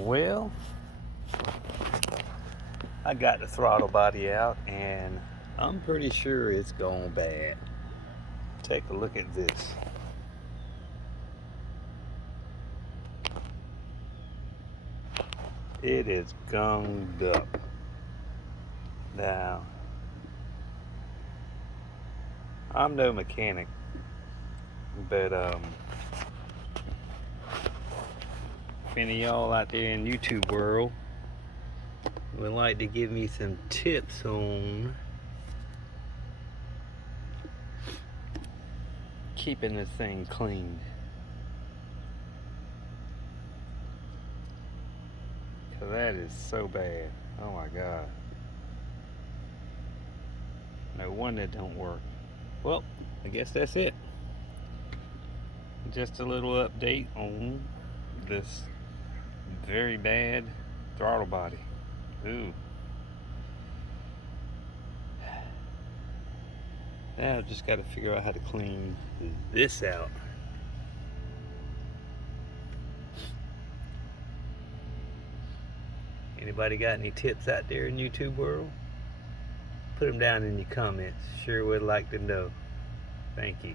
Well, I got the throttle body out and I'm pretty sure it's gone bad. Take a look at this. It is gunged up. Now, I'm no mechanic, but if any of y'all out there in YouTube world would like to give me some tips on keeping this thing clean, because that is so bad. Oh my God. No wonder it don't work. Well, I guess that's it. Just a little update on this very bad throttle body. Ooh. Now I've just got to figure out how to clean this out. Anybody got any tips out there in YouTube world? Put them down in your comments. Sure would like to know. Thank you.